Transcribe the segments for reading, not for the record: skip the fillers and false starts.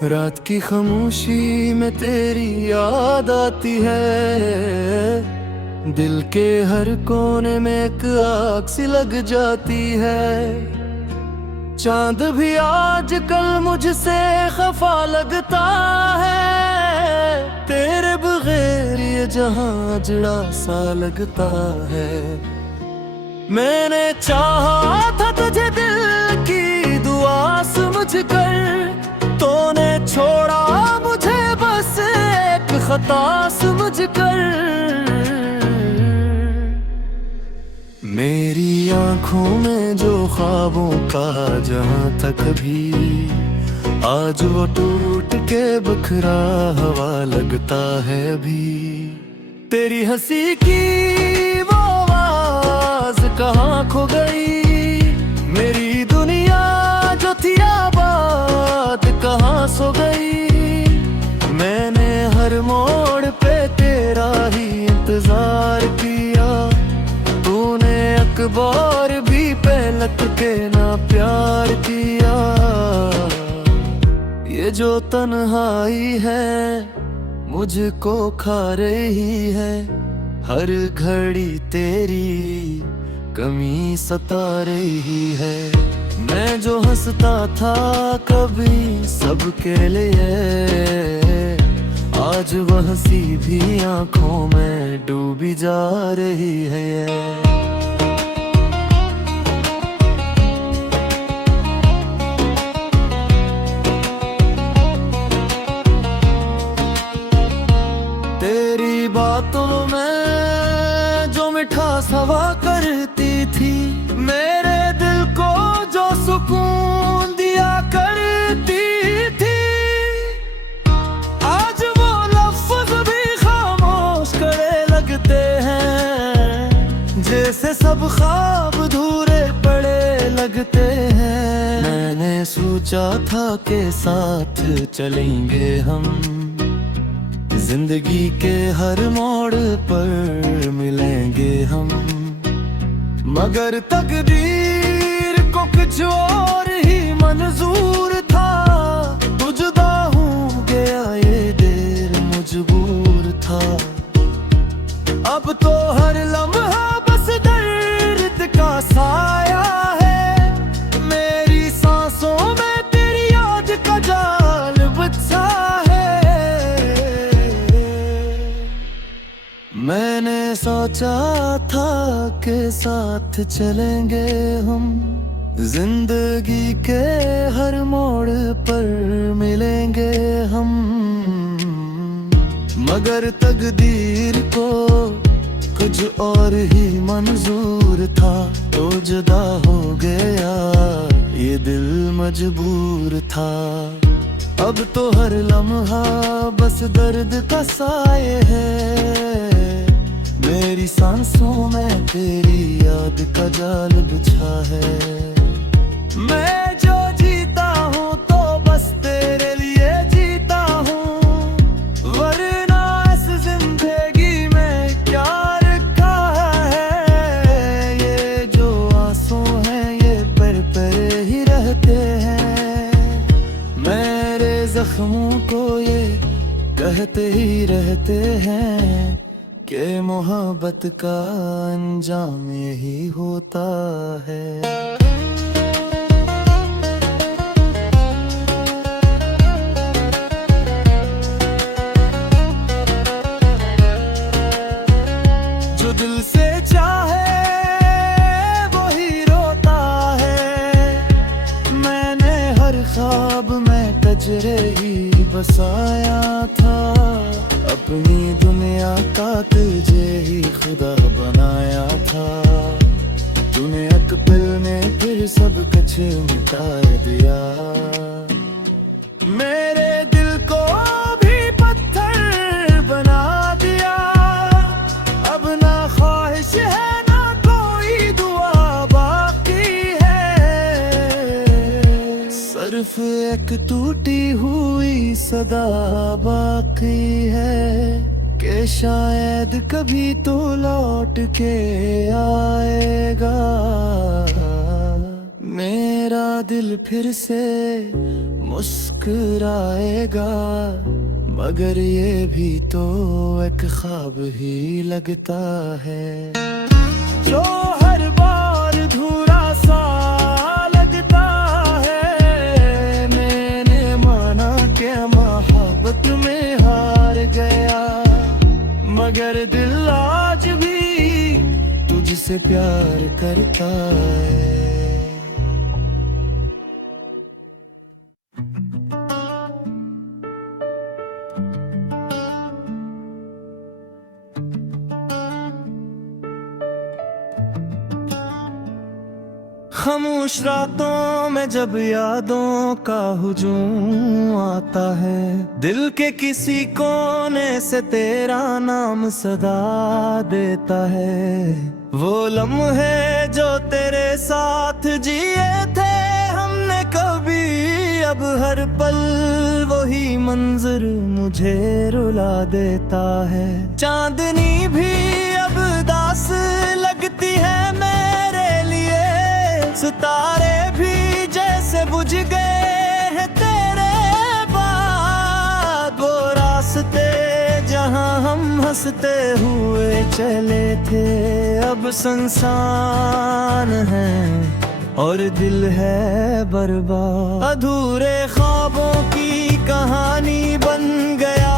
रात की खामोशी में तेरी याद आती है, दिल के हर कोने में एक आग सी लग जाती है। चांद भी आजकल मुझसे खफा लगता है, तेरे बगैर ये जहां जड़ा सा लगता है। मैंने चाहा था तुझे दिल की दुआ समझ कर, तूने छोड़ा मुझे बस एक खता समझ कर। मेरी आंखों में जो ख्वाबों का जहां तक भी, आज वो टूट के बखरा हवा लगता है भी। तेरी हंसी की वो आवाज कहाँ खो गई, मेरी दुनिया जो थी आबाद कहाँ सो गई। मैंने हर मोड़ पे तेरा ही इंतजार किया, तूने अखबार भी पलट के ना प्यार किया। ये जो तन्हाई है मुझको खा रही है, हर घड़ी तेरी कमी सता रही है। मैं जो हंसता था कभी सबके लिए, आज वह हंसी भी आंखों में डूबी जा रही है। तेरी बातों में जो मिठास हवा करती थी, मेरे दिल को जो सुकून दिया करती थी, आज वो लफ्ज़ भी खामोश करे लगते हैं। जैसे सब ख्वाब अधूरे पड़े लगते हैं। मैंने सोचा था के साथ चलेंगे हम, जिंदगी के हर मोड़ पर मिलेंगे हम, मगर तकदीर को कुछ और ही मंजूर था। तू जुदा हो गया ये देर मजबूर था, अब तो हर लम्हा बस दर्द का साया है। मेरी सांसों में तेरी याद का जाल बिछा है। मैंने सोचा था के साथ चलेंगे हम, जिंदगी के हर मोड़ पर मिलेंगे हम, मगर तकदीर को कुछ और ही मंजूर था। तो जुदा हो गया ये दिल मजबूर था, अब तो हर लम्हा बस दर्द का साए है। मेरी सांसों में तेरी याद का जाल बिछा है। मैं जो जीता हूँ तो बस तेरे लिए जीता हूँ, वरना इस जिंदगी में क्या रखा है। ये जो आंसू हैं ये पर ही रहते हैं, मेरे जख्मों को ये कहते ही रहते हैं कि मोहब्बत का अंजाम यही होता है। जो दिल से चाहे वही रोता है, मैंने हर ख्वाब में कजरे ही बसाया था। अपनी दुनिया का तुझे ही खुदा बनाया था, तूने एक पल में फिर सब कुछ मिटा दिया। मेरे दिल को भी पत्थर बना दिया, अब ना ख्वाहिश है ना कोई दुआ बाकी है। सिर्फ एक टूटी हुई सदा बाकी है कि शायद कभी तो लौट के आएगा। मेरा दिल फिर से मुस्कुराएगा, मगर ये भी तो एक ख्वाब ही लगता है जो हर बार अधूरा सा लगता है। मैंने माना कि मोहब्बत में हार गया, मगर दिल आज भी तुझसे प्यार करता है। खामोश रातों में जब यादों का हुजूम आता है, दिल के किसी कोने से तेरा नाम सदा देता है। वो लम्हे जो तेरे साथ जिए थे हमने कभी, अब हर पल वही मंजर मुझे रुला देता है। चांदनी भी अब दास लगती है मेरे लिए, सितारे भी जैसे बुझ गए हैं तेरे बाद। वो रास्ते जहां हम हंसते हुए चले थे, अब सुनसान है और दिल है बर्बाद। अधूरे ख्वाबों की कहानी बन गया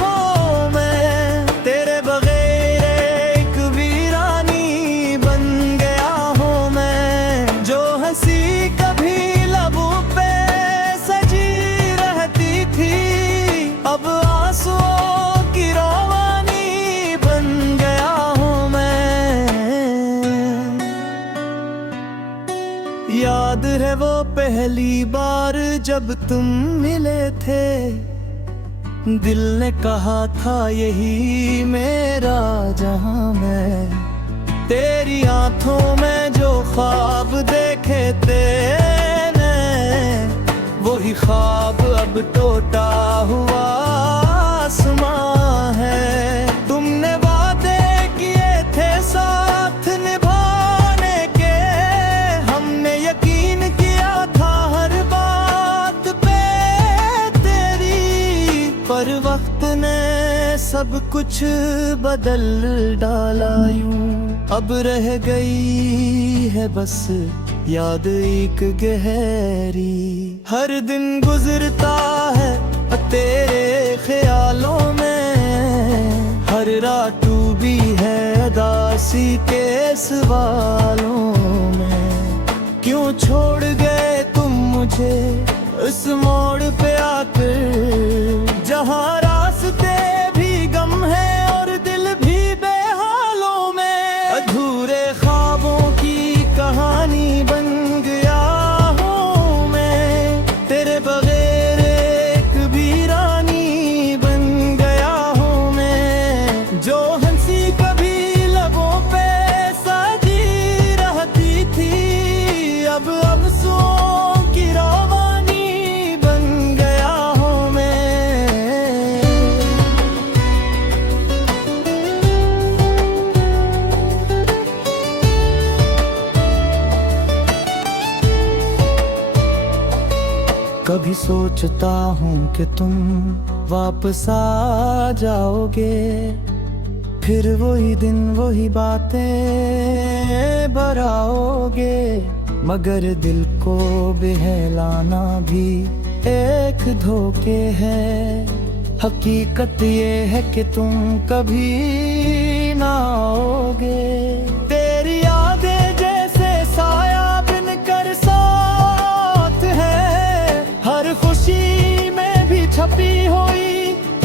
हूँ मैं, तेरे बगैर एक वीरानी बन गया हूँ मैं। जो हंसी कभी लबों पे सजी रहती थी, अब आंसुओं की रवानी बन गया हूँ मैं। याद है वो पहली बार जब तुम मिले थे, दिल ने कहा था यही मेरा जहां। मैं तेरी आंखों में जो ख्वाब देखे थे वही ख्वाब अब टूटा हुआ आसमां है। तुमने वादे किए थे साथ निभाने के, हमने यकीन किया था हर बात पे तेरी, पर वक्त ने सब कुछ बदल डाला यूं। अब रह गई है बस याद एक गहरी, हर दिन गुजरता है तेरे ख्यालों में, हर रात डूबी है उदासी के सवालों में। क्यों छोड़ गए तुम मुझे इस मोड़ पे आकर, जहां रास्ते भी गम है और दिल भी बेहालों में। अधूरे ख्वाबों की कहानी बन गया हूँ मैं, तेरे बगैर एक वीरानी बन गया हूँ मैं। जो हंसी कभी लबों पे सजी रहती थी, अब अफसों की रवानी बन गया हूँ मैं। कभी सोचता हूँ कि तुम वापस आ जाओगे, फिर वही दिन वही बातें बराओगे। मगर दिल को बहलाना भी एक धोखे है, हकीकत ये है कि तुम कभी ना आओगे। तेरी यादें जैसे साया बिन कर साथ है, हर खुशी में भी छपी हुई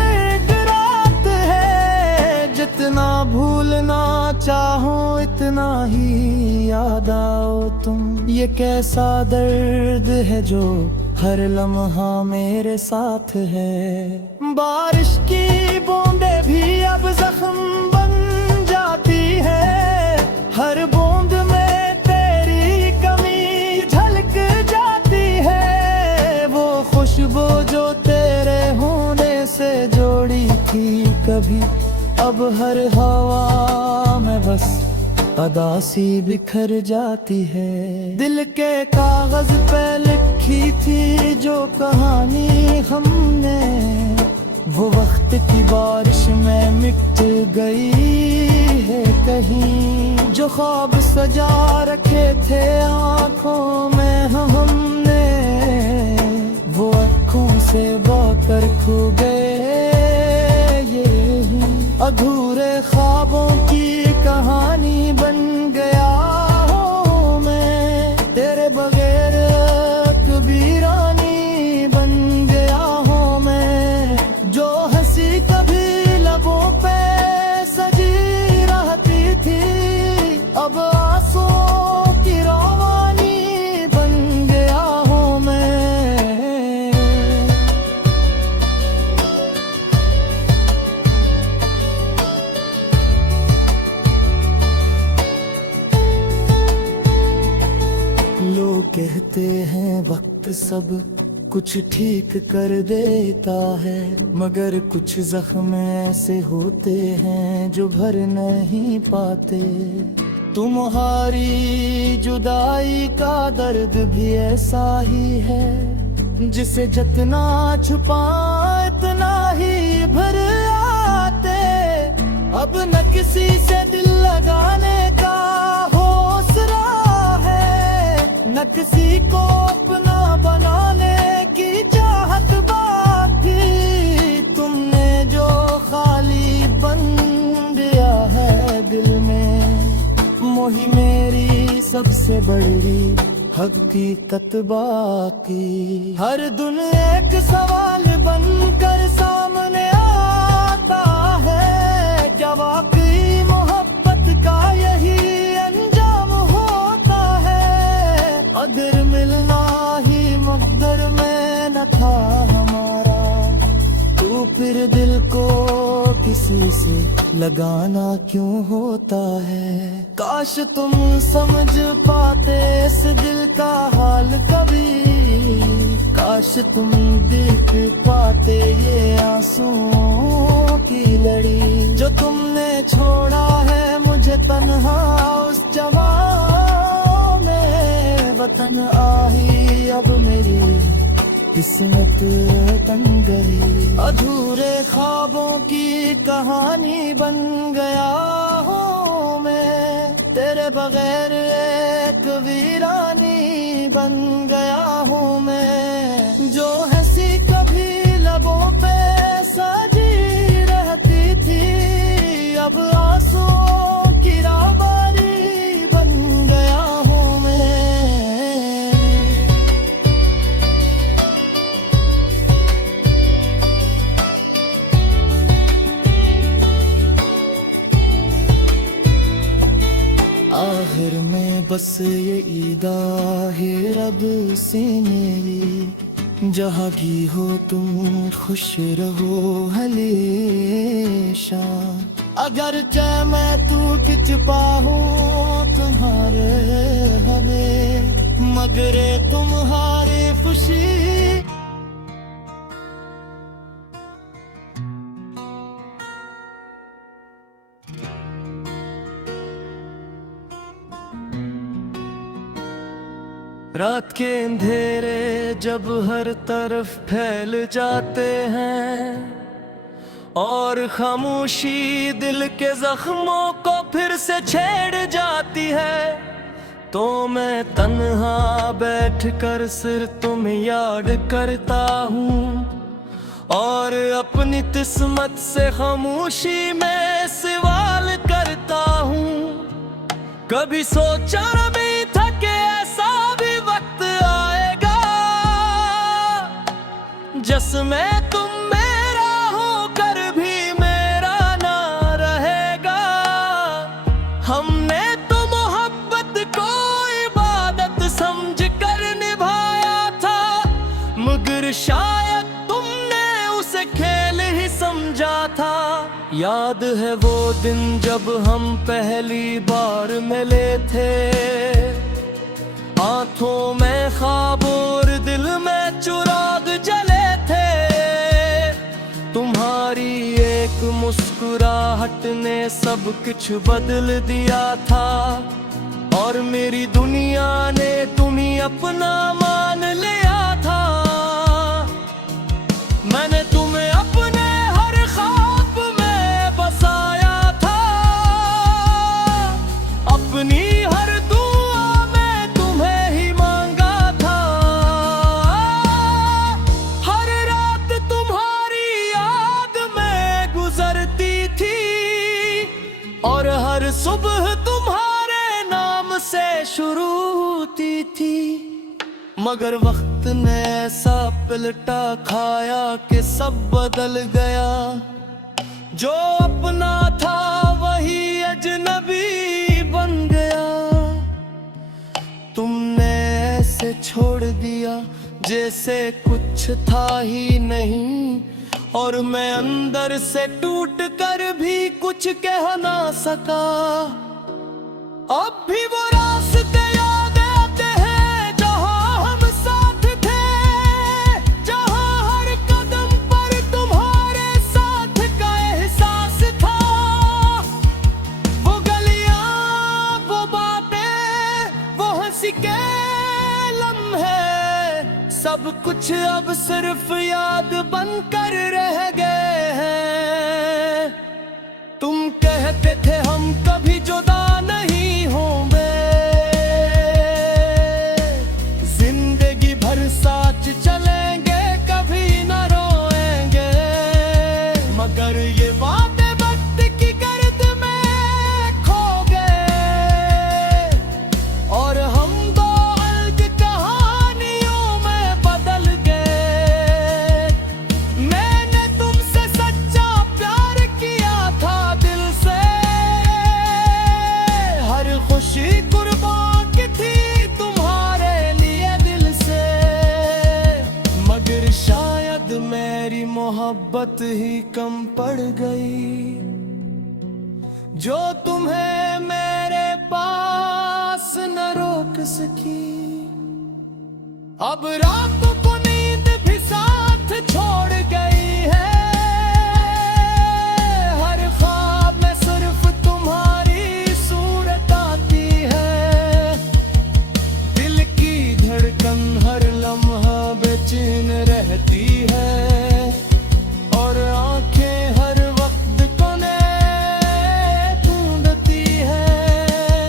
एक रात है। जितना भूलना चाहो इतना ही याद आओ तुम, ये कैसा दर्द है जो हर लम्हा मेरे साथ है। बारिश की बूंदें भी अब जख्म बन जाती है, हर बूंद में तेरी कमी झलक जाती है। वो खुशबू जो तेरे होने से जोड़ी थी कभी, अब हर हवा में बस अदासी बिखर जाती है। दिल के कागज पे लिखी थी जो कहानी हमने, वो वक्त की बारिश में मिट गई है कहीं। जो ख्वाब सजा रखे थे आँखों में हमने, वो आँखों से बहकर खो गए। ये अधूरे ख्वाबों की कहानी बन गया हूँ मैं, तेरे बगैर कबीरानी बन गया हूँ मैं। जो हंसी कभी लबों पे सजी रहती थी, अब आंसुओं की रवानी बन गया हूँ मैं। लोग कहते हैं वक्त सब कुछ ठीक कर देता है, मगर कुछ जख्म ऐसे होते हैं जो भर नहीं पाते। तुम्हारी जुदाई का दर्द भी ऐसा ही है, जिसे जितना छुपाए इतना ही भर आते। अब न किसी से दिल लगाने का हौसला है, न किसी को अपना बनाने की चाहत बाकी। तुमने जो खाली बन दिया है दिल में, मोही मेरी सबसे बड़ी हकीकत बाकी। हर दिन एक सवाल बनकर सामने आता है, क्या वाकई मोहब्बत का यही अंजाम होता है? अगर मिलना ही मुक़द्दर में न था हमारा, तो फिर दिल को किसी से लगाना क्यों होता है? काश तुम समझ पाते इस दिल का हाल कभी, काश तुम देख पाते ये आंसुओं की लड़ी। जो तुमने छोड़ा है मुझे तन्हा उस जवां में, वतन आही अब मेरी किस्मत तन गई। अधूरे ख्वाबों की कहानी बन गया हूँ मैं, तेरे बगैर एक वीरानी बन गया हूँ मैं। जो हंसी कभी लबों पे सजी रहती थी, अब आंसुओं की राबारी बन गया हूँ मैं। आखिर में बस ये ईदा है रब से मेरी, जहाँ भी हो तुम खुश रहो हमेशा। अगर चाहे मैं तू किच पाहूँ तुम्हारे हमें, मगर तुम्हारी खुशी रात के अंधेरे जब हर तरफ फैल जाते हैं, और खामोशी दिल के जख्मों को फिर से छेड़ जाती है, तो मैं तन्हा बैठ कर सिर्फ तुम याद करता हूँ, और अपनी किस्मत से खामोशी में सवाल करता हूँ। कभी सोचा नहीं था कि ऐसा भी वक्त आएगा, जिसमें तुम मेरा होकर भी मेरा ना रहेगा। हमने तो मोहब्बत को इबादत समझ कर निभाया था, मगर शायद तुमने उसे खेल ही समझा था। याद है वो दिन जब हम पहली बार मिले थे, आंखों में ख्वाब और दिल में चिराग जले थे। तुम्हारी एक मुस्कुराहट ने सब कुछ बदल दिया था, और मेरी दुनिया ने तुम्हें अपना मान लिया था। मैंने तुम्हें अपने हर ख्वाब में बसाया था, अपनी हर दुआ में तुम्हें ही मांगा था। हर रात तुम्हारी याद में गुजरती थी, और हर सुबह तुम्हारे नाम से शुरू होती थी। मगर वक्त ने ऐसा पलटा खाया कि सब बदल गया। जो अपना था वही अजनबी बन गया। तुमने ऐसे छोड़ दिया जैसे कुछ था ही नहीं, और मैं अंदर से टूट कर भी कुछ कह ना सका। अब भी वो रास्ते याद आते हैं जहां हम साथ थे, जहां हर कदम पर तुम्हारे साथ का एहसास था। वो गलियां, वो बातें, वो हंसी के लम्हे, सब कुछ अब सिर्फ याद बनकर रह गए हैं। तुम कहते थे हम कभी जुदा नहीं होंगे, जिंदगी भर साथ चलेंगे, कभी न रोएंगे। मगर ये वादे वक्त की गर्द में खो गए, और हम दो अलग कहानियों में बदल गए। मैंने तुमसे सच्चा प्यार किया था दिल से, हर खुशी कुर्बान की थी तुम्हारे लिए दिल से। मगर शायद मेरी मोहब्बत ही कम पड़ गई, जो तुम्हें मेरे पास न रोक सकी। अब रातों को नींद भी साथ छोड़ गई है, हर ख्वाब में सिर्फ तुम्हारी सूरत आती है। दिल की धड़कन हर लम्हा बेचैन रहती है, और आंखें हर वक्त कोने ढूंढती है।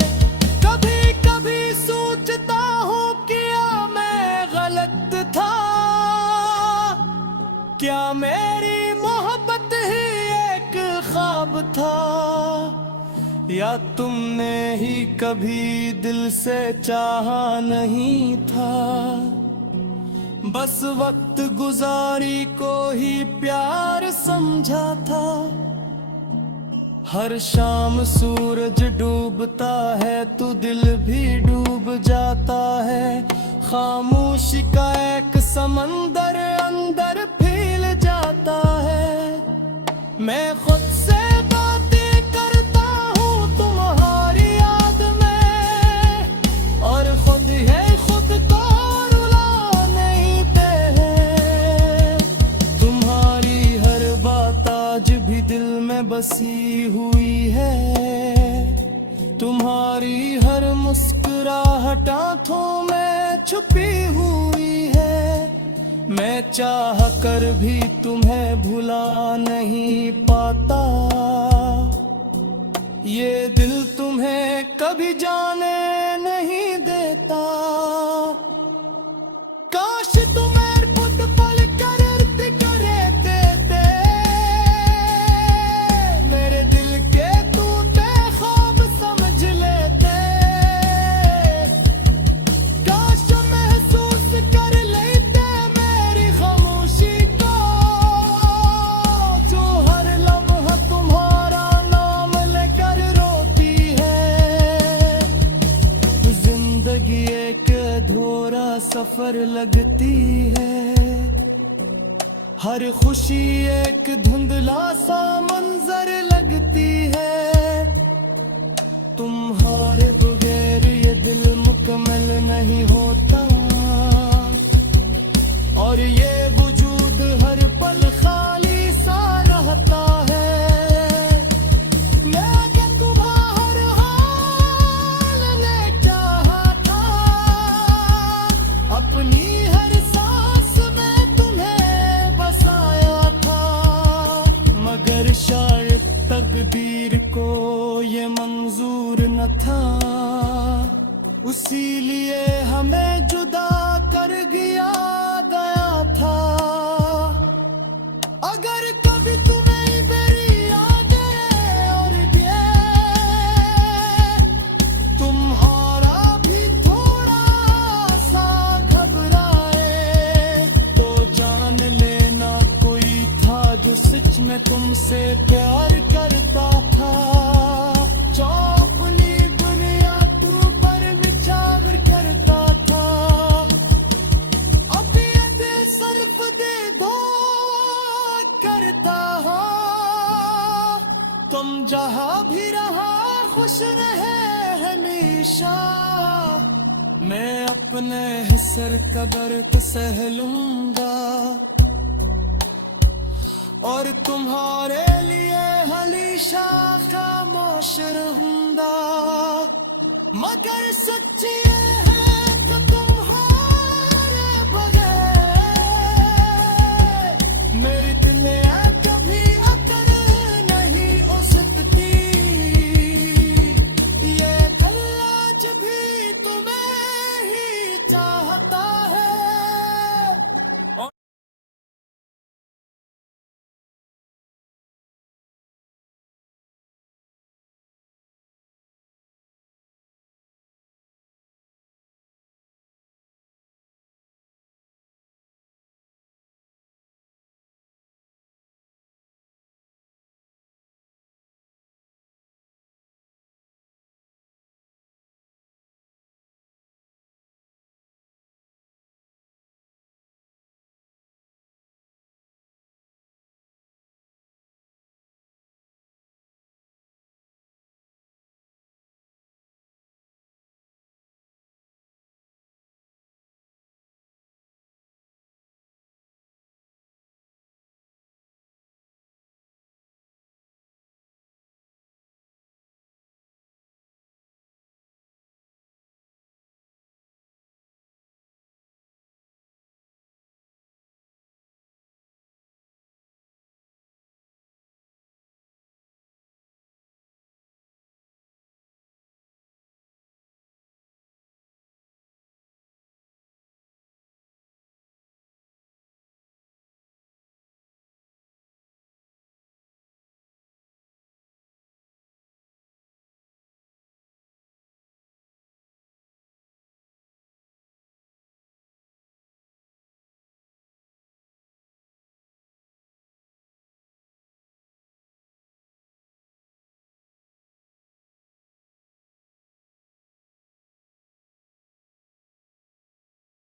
कभी कभी सोचता हूँ क्या मैं गलत था, क्या मेरी मोहब्बत ही एक ख्वाब था, या तुमने ही कभी दिल से चाहा नहीं था। बस वक्त गुजारी को ही प्यार समझा था। हर शाम सूरज डूबता है तो दिल भी डूब जाता है। खामोशी का एक समंदर अंदर फैल जाता है। मैं खुद से बातें करता हूँ तुम्हारी याद में, और खुद है खुद को रुला नहीं हैं। तुम्हारी हर बात आज भी दिल में बसी हुई है। तुम्हारी हर मुस्कुराहट आँखों में छुपी हुई है। मैं चाह कर भी तुम्हें भुला नहीं पाता। ये दिल तुम्हें कभी जाने नहीं देता। काश तुम्हें खुद पल कर करे देते। मेरे दिल के टूटे ख्वाब समझ लेते। काश महसूस कर लेते मेरी खामोशी को, जो हर लम्हा तुम्हारा नाम लेकर रोती है। जिंदगी एक अधूरा सफर लगती है। हर खुशी एक धुंधला सा मंजर लगती है। तुम्हारे बगैर ये दिल मुकम्मल नहीं होता। और ये वजूद हर पल खाली सा रहता है। तकदीर को ये मंजूर न था, उसी लिए हमें जुदा कर गया था। अगर कभी तुम्हें मेरी यादें और ये तुम्हारा भी थोड़ा सा घबराए, तो जान लेना कोई था जो सच में तुमसे प्यार करता था। जो अपनी दुनिया तू पर विचार करता था, अभी अदे सर्फ दे दो करता हो। तुम जहां भी रहा खुश रहे हमेशा, मैं अपने हिस्सर कदर को सह लूंगा, और तुम्हारे लिए हमेशा खामोश रहूंगा। मगर सच्ची